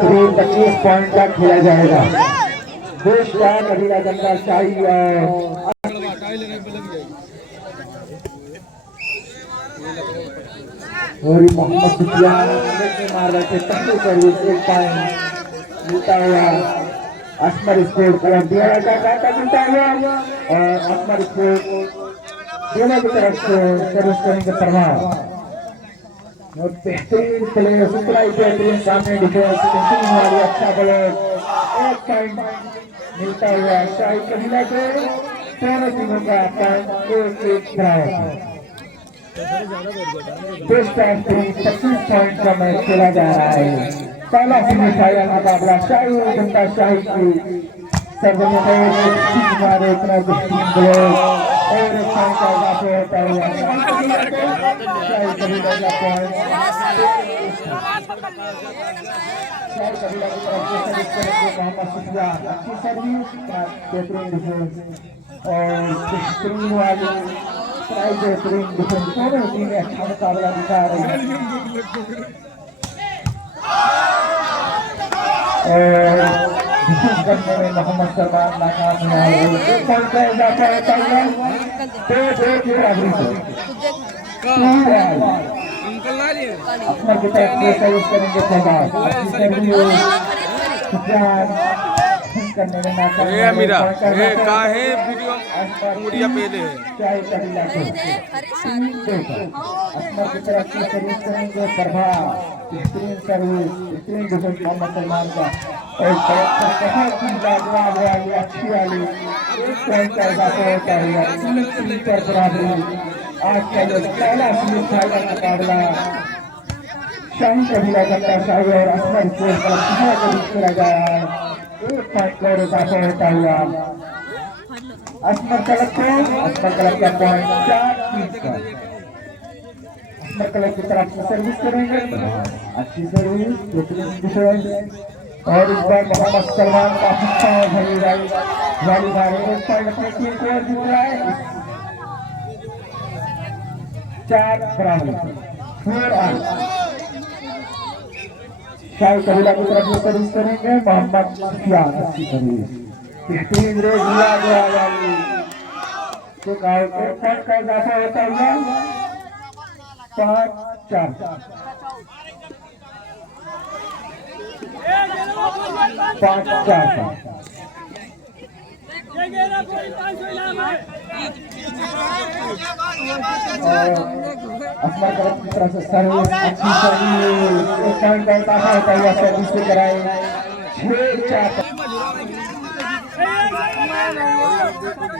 करीब 25 पॉइंट का खेला जाएगा। अगला गंदा शाही और मोहम्मद सुफियान मार रहे थे पहले सर्विस एक पॉइंट मिलता हुआ असमर स्कोर कर दिया मिलता हुआ और असमर स्कोर दोनों की तरफ से सर्विस करेंगे प्रभाव और बेहतरीन प्लेयर सुपराई बेहतरीन सामने डिफेंस वाली अच्छा बॉलर एक पॉइंट मिलता हुआ शाही कहिला के दोनों टीमों का पॉइंट एक बराबर 25 पॉइंट का मैच खेला जा रहा है। पहला सेमीफाइनल मुकाबला शाही और जनता शाही की सरजमी हमारे इतना बेहतरीन बॉलर और एक पॉइंट का इजाफा होता हुआ शाही कबीला का पॉइंट शाही कबीला की तरफ से सर्विस करेंगे मोहम्मद सुफियान अच्छी सर्विस बेहतरीन डिफेंस और बेहतरीन वाली बेहतरीन डिफेंस दोनों टीमें अच्छा मुकाबला दिखा रही हैं और डिफेंस करने में मोहम्मद सलमान नाकाम हुआ है। एक पॉइंट का इजाफा होता हुआ अपना की तरफ से सर्विस करेंगे करने में काहे वीडियो मीडिया पहले है असमर की तरफ से सर्विस करेंगे प्रभाव बेहतरीन सर्विस बेहतरीन डिफेंस मोहम्मद सलमान का और बहुत ही लाजवाब वाली अच्छी वाली एक पॉइंट का इजाफा होता हुआ 3 पर बराबरी। आज का जो पहला सेमीफाइनल मुकाबला शाही कबीला जनता शाही और असमर स्कोर का खेला जा रहा है। एक पॉइंट का इजाफा होता हुआ असमर क्लब का पॉइंट 4-3 का असमर क्लब की तरफ से सर्विस करेंगे अच्छी सर्विस बेहतरीन डिफेंस और इस बार मोहम्मद सलमान का हिस्सा भरी वाली बार एक पॉइंट अपनी टीम को जीत रहा है 4 बराबर 4 शाही कबीला की तरफ से सर्विस करेंगे मोहम्मद सुफियान अच्छी सर्विस बेहतरीन रेस दिया गया वाली पॉइंट का इजाफा होता हुआ 5-4 असमर क्लब की तरफ से सर्विस अच्छी सर्विस एक पॉइंट का इजाफा होता हुआ सर्विस से कराए 6-4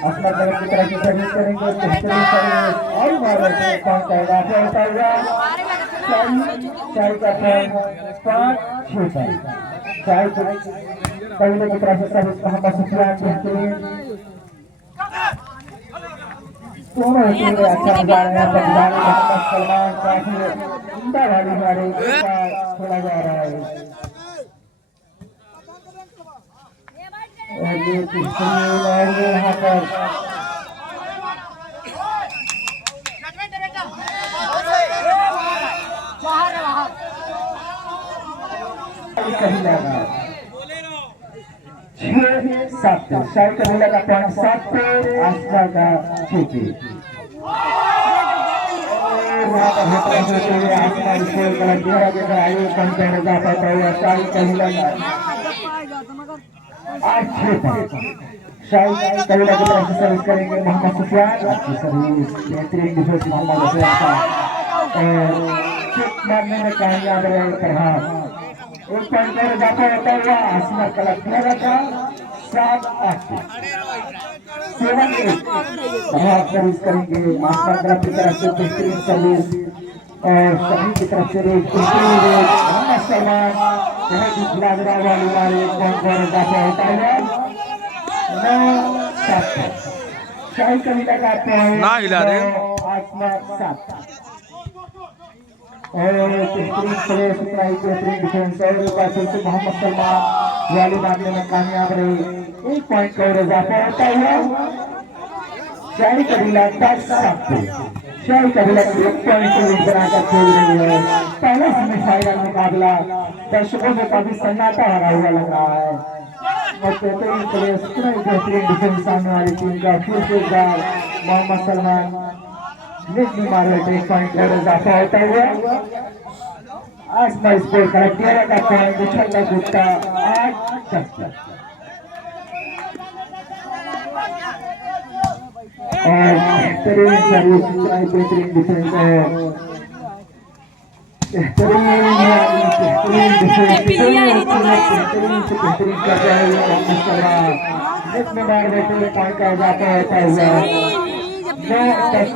असमर क्लब की तरफ से सर्विस करेंगे बेहतरीन सर्विस और मारे पॉइंट का इजाफा होता हुआ शाही का पॉइंट 5-6 शाही कबीले की तरफ से सर्विस मोहम्मद सुफियान बेहतरीन दोनों टीमें अच्छा गुजार रहे हैं मोहम्मद सलमान काफी उम्दा भारी मारे खेला जा रहा है और ये यहाँ पर कहीं 6-7 शाही कबीला का पॉइंट 7 पे आसमा का 6 पे आसमा स्कोर कर दिया गया आयोग कम का इजाफा होता हुआ शाही कबीला का 8-6 पे शाही कबीला की तरफ से सर्विस करेंगे मोहम्मद सुफियान अच्छी सर्विस बेहतरीन डिफेंस मोहम्मद हुसैन का और किक मारने में कामयाब रहे प्रभाव एक पॉइंट का इजाफा होता हुआ असमर क्लब खेला था 7-8 सर्विस करेंगे असमर क्लब की तरफ से बेहतरीन सर्विस और सभी की तरफ से मोहम्मद सलमान बहुत ही लाजवाब वाली मारे एक पॉइंट का इजाफा होता हुआ 9-7 शाही कबीला का पॉइंट आसमा 7 और बेहतरीन प्लेयर सुपराई बेहतरीन डिफेंस और पास से मोहम्मद सलमान वाली मारने में कामयाब रहे एक पॉइंट का इजाफा होता हुआ शाही कबीला 10-7 शाही कबीला 1 पॉइंट से लीड बनाकर खेल रही है। पहला सेमीफाइनल मुकाबला दर्शकों में काफी सन्नाटा भरा हुआ लग रहा है और बेहतरीन प्लेयर्स बेहतरीन डिफेंस सामने वाली टीम का। फिर से एक बार मोहम्मद सलमान निजी मारे 1 पॉइंट और इजाफा होता हुआ आसमा स्कोर का 13 का पॉइंट उछलता कूदता 8-10 और बेहतरीन सर्विस बेहतरीन डिफेंस है। बेहतरीन कर रहा है मोहम्मद सलमान जिसमें मार देते पॉइंट का इजाफा होता हुआ 9-10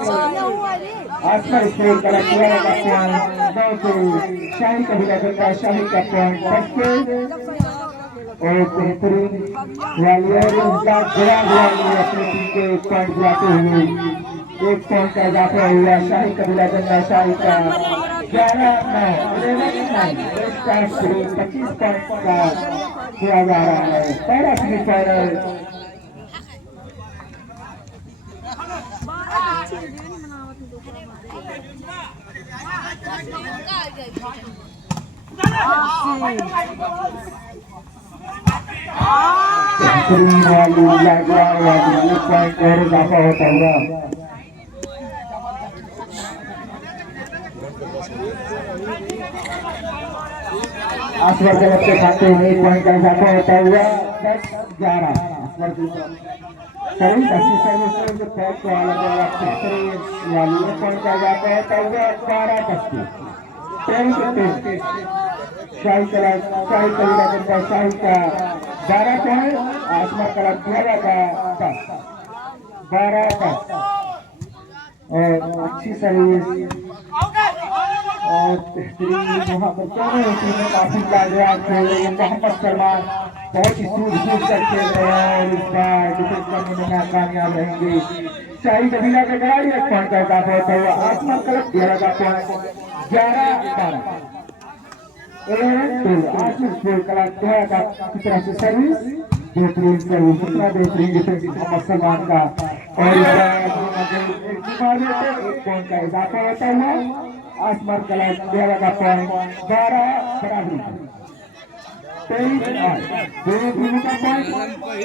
आसमा स्कोर का 13 का पॉइंट 9 से शाही कबीला का शाही का पॉइंट और बेहतरीन ग्वालियर उनका बड़ा ग्वालियर अपनी टीम को 1 पॉइंट दिलाते हुए 1 पॉइंट का इजाफा हुआ। शाही कबीला गंगा शाही का 25 पॉइंट का किया जा रहा है। पहला सेमीफाइनल पॉइंट और इजाफा होता हुआ असवर जगत के खाते में 1 पॉइंट का इजाफा होता हुआ 10-11 सर्विस अच्छी सर्विस जो पैक को आला जाएगा 1 पॉइंट का इजाफा होता हुआ 12-10 शाही कबीला का शाही का 12 पॉइंट आसमा कला 11 का 10 12-10 और अच्छी सर्विस और बेहतरीन वहाँ पर टीमें काफी लाजवाब खेल रही है। मोहम्मद सलमान बहुत ही सूझबूझ कर खेल रहे हैं और इस बार डिफेंस करने में नाकामयाब रहेंगे। शाही कबीला के खिलाड़ी 1 पॉइंट का इजाफा होता हुआ आसमान कलक 13 का पॉइंट 11-12 आसमान कला 13 का की तरफ से सर्विस बेहतरीन सर्विस इतना बेहतरीन डिफेंस मोहम्मद सलमान का और इस बार 1 पॉइंट का इजाफा होता हुआ आसमान कला 13 का पॉइंट 12 बराबरी 23-8 दोनों टीमों का पॉइंट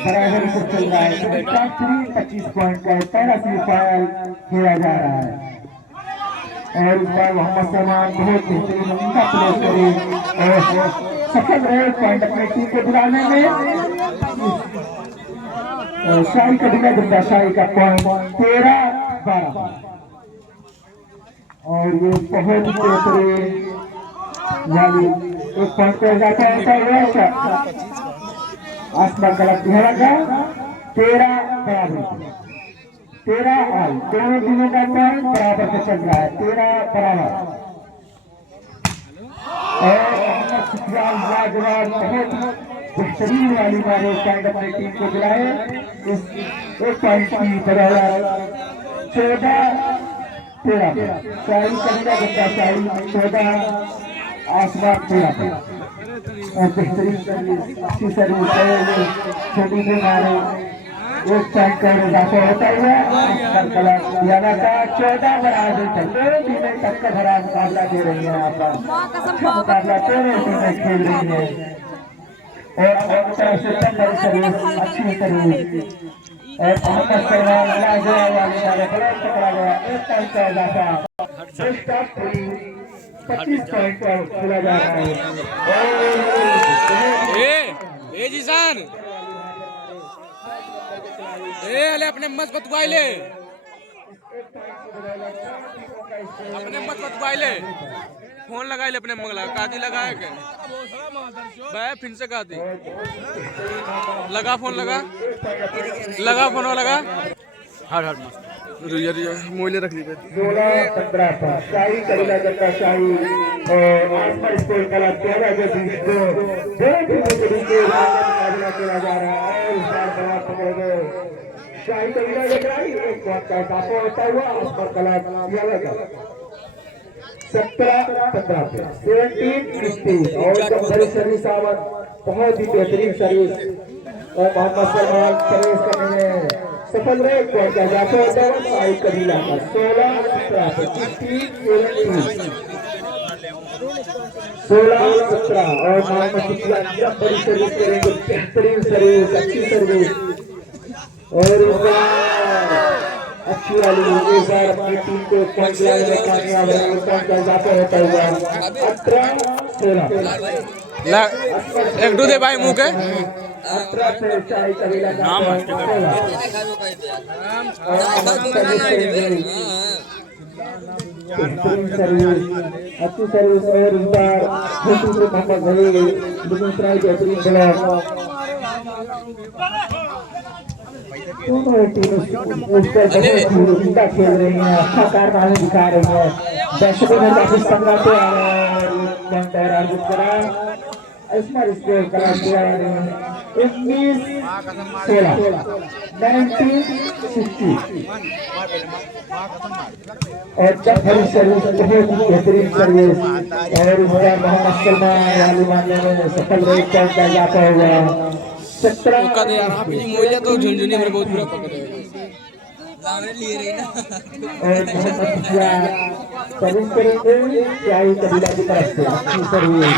बराबरी से चल रहा है। 25 पॉइंट का पहला सेमीफाइनल खेला जा रहा है और इस बार मोहम्मद सलमान बहुत बेहतरीन उनका प्ले करे और सफल रहे पॉइंट अपनी टीम को दिलाने में। शाही कबीला गंगा शाही का पॉइंट 13-12 और ये बहुत बेहतरीन यानी 1 पॉइंट का इजाफा होता हुआ आसमान गलत घेरा का 13 बराबर 13-8 दोनों टीमों का पॉइंट बराबर से चल रहा है 13 बराबर और सुखराम लाजवाब बहुत बेहतरीन वाली मारे पॉइंट अपनी टीम को दिलाए। इस 1 पॉइंट की बराबर 14-13 शाही कबीला गंगा शाही 14 आसमान 13 और बेहतरीन सर्विस अच्छी सर्विस है छोटी से मारे 1 पॉइंट का इजाफा होता हुआ आसमान कला 11 का 14 बराबर दोनों टीमें टक्कर भरा मुकाबला दे रही है। यहाँ पर मुकाबला दोनों टीमें खेल रही है और तरफ से सर्विस अच्छी सर्विस और मोहम्मद सलमान लाजवाब वाले वाले गलत पकड़ा गया 1 पॉइंट का इजाफा 25 पॉइंट का खेला जा रहा है। जीसान अले अपने मत बतवाइले अपने मत बतवाइले फोन लगाइले अपने मंगला कादी लगाए के भाई फिर से कादी लगा फोन लगा फोन लगा हट मोइले रख ली 16-15 पर शाही कबीला गंगा शाही और आसमान स्कूल कला 13 के बीच दो टीमों के बीच मुकाबला खेला जा रहा है। इस बार बड़ा पकड़ गए शाही कबीला गंगा 1 पॉइंट का इजाफा होता हुआ आसमान कला 17-15 पे 17-15 और बड़ी सर्विस आवत बहुत ही बेहतरीन सर्विस और मोहम्मद सलमान सर्विस करने में सफल रहे पॉइंट का जाता होता है साई कबीला का 16-17 और मोहम्मद सुफियान जब बड़ी सर्विस करेंगे बेहतरीन सर्विस अच्छी सर्विस और अच्छी वाली इस बार अपनी टीम को पॉइंट लाने में कामयाब रहे पॉइंट का जाता होता हुआ 18-16 एक दो दे भाई मुंह के 18 से शाही कबीला का सर्विस अच्छी सर्विस और इस बार छोटी से मोहम्मद भाई बेगूसराय बेहतरीन ब्लॉक दोनों टीमें उनका खेल रही हैं अच्छा कारनामे दिखा रही है दर्शकों ने काफी संगाते आ रहे हैं और पॉइंट और अर्जित करा इसमें स्कोर करा दिया 19-16 19-60 और जब बड़ी सर्विस बहुत बेहतरीन सर्विस और इस बार मोहम्मद सलमान वाली मानने में सफल रहे पॉइंट का जाता हुआ 17 तो झुनझुनी मेरे बहुत बुरा पकड़ रहे और मोहम्मद सुफियान सर्विस करेंगे शाही कबीला की तरफ से अच्छी सर्विस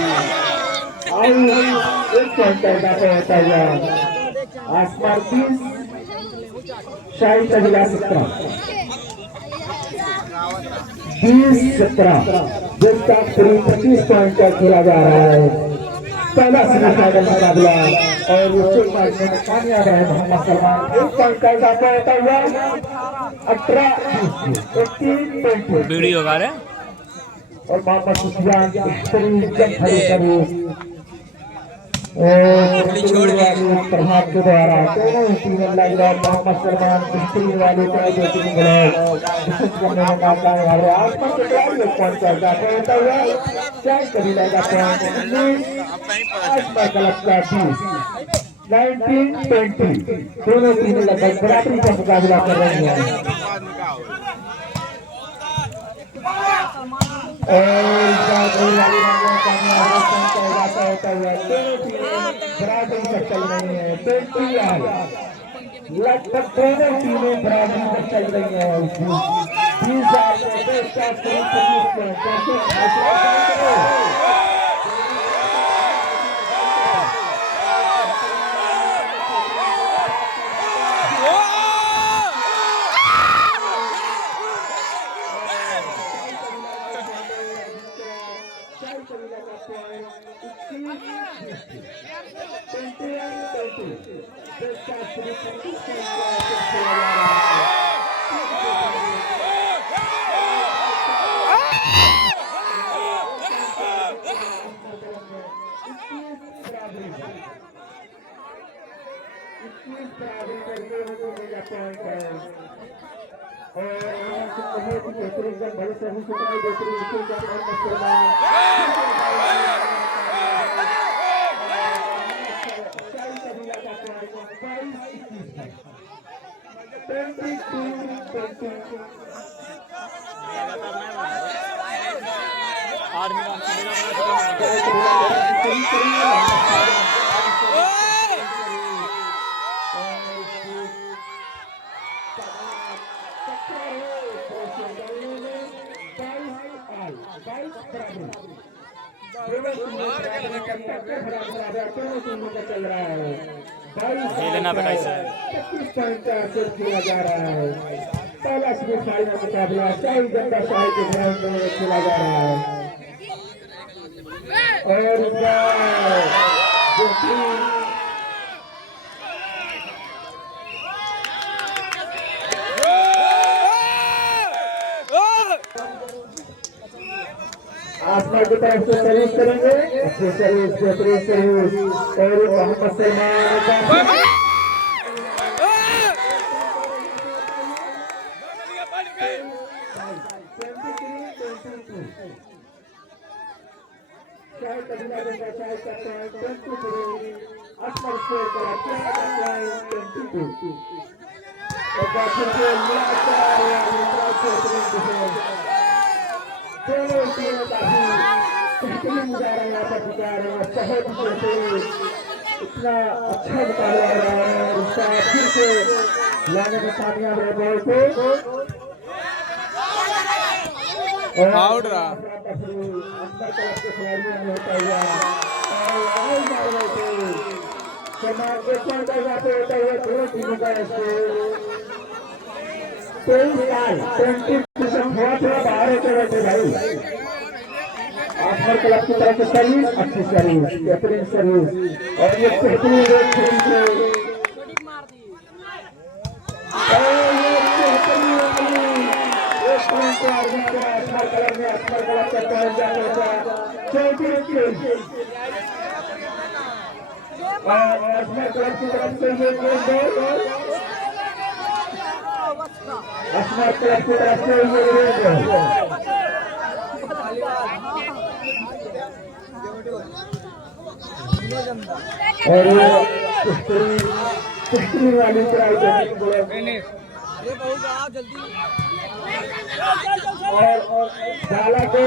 और एक पॉइंट का जाता होता हुआ आसमान 20 शाही कबीला 17 20-17 जिसका करीब 25 पॉइंट का खेला जा रहा है पहला सेमीफाइनल मुकाबला और उसके मैच में कामयाब रहे मोहम्मद सलमान एक पॉइंट का इजाफा होता हुआ 18-21 वीडियो गा रहे और मोहम्मद सुफियान बेहतरीन जंप सर्विस और प्रभाव के द्वारा दोनों टीमें लग रहा मोहम्मद सलमान बेहतरीन वाले का जो टीम करने में नाकामयाब है आसमान के खिलाड़ी एक पॉइंट का इजाफा होता हुआ शाही कबीला का पॉइंट आसमान क्लब का 19-20 दोनों टीमें लगभग बराबरी का मुकाबला कर रही हैं और बराबरी पर चल रही है लगभग दोनों टीमें बराबरी पर चल रही है 20 लेना बेटा इसे 25 पॉइंट का खेल खेला जा रहा है पहला सेमीफाइनल मुकाबला शाही जनता शाही के ग्राउंड में खेला जा रहा है और आसमान की तरफ से सर्विस करेंगे अच्छी सर्विस बेहतरीन सर्विस और मोहम्मद सलमान का इतना अच्छा मुकाबला रहा है फिर से लाने में कामयाब रहे बॉल को आउट रहा। अंदर क्लब के खिलाड़ियों में होता हुआ और मार रहे थे समाज के पॉइंट जाते होता हुआ दोनों टीमों का स्कोर 20% थोड़ा बाहर होते रहते भाई। आसमान क्लब की तरफ से सर्विस, अच्छी सर्विस, बेहतरीन सर्विस और ये बेहतरीन रेड खेल से आसमान क्लब का पॉइंट जाने का चौबीस आसमान क्लब की तरफ से ये आसमान क्लब की तरफ से और वाली और डाला को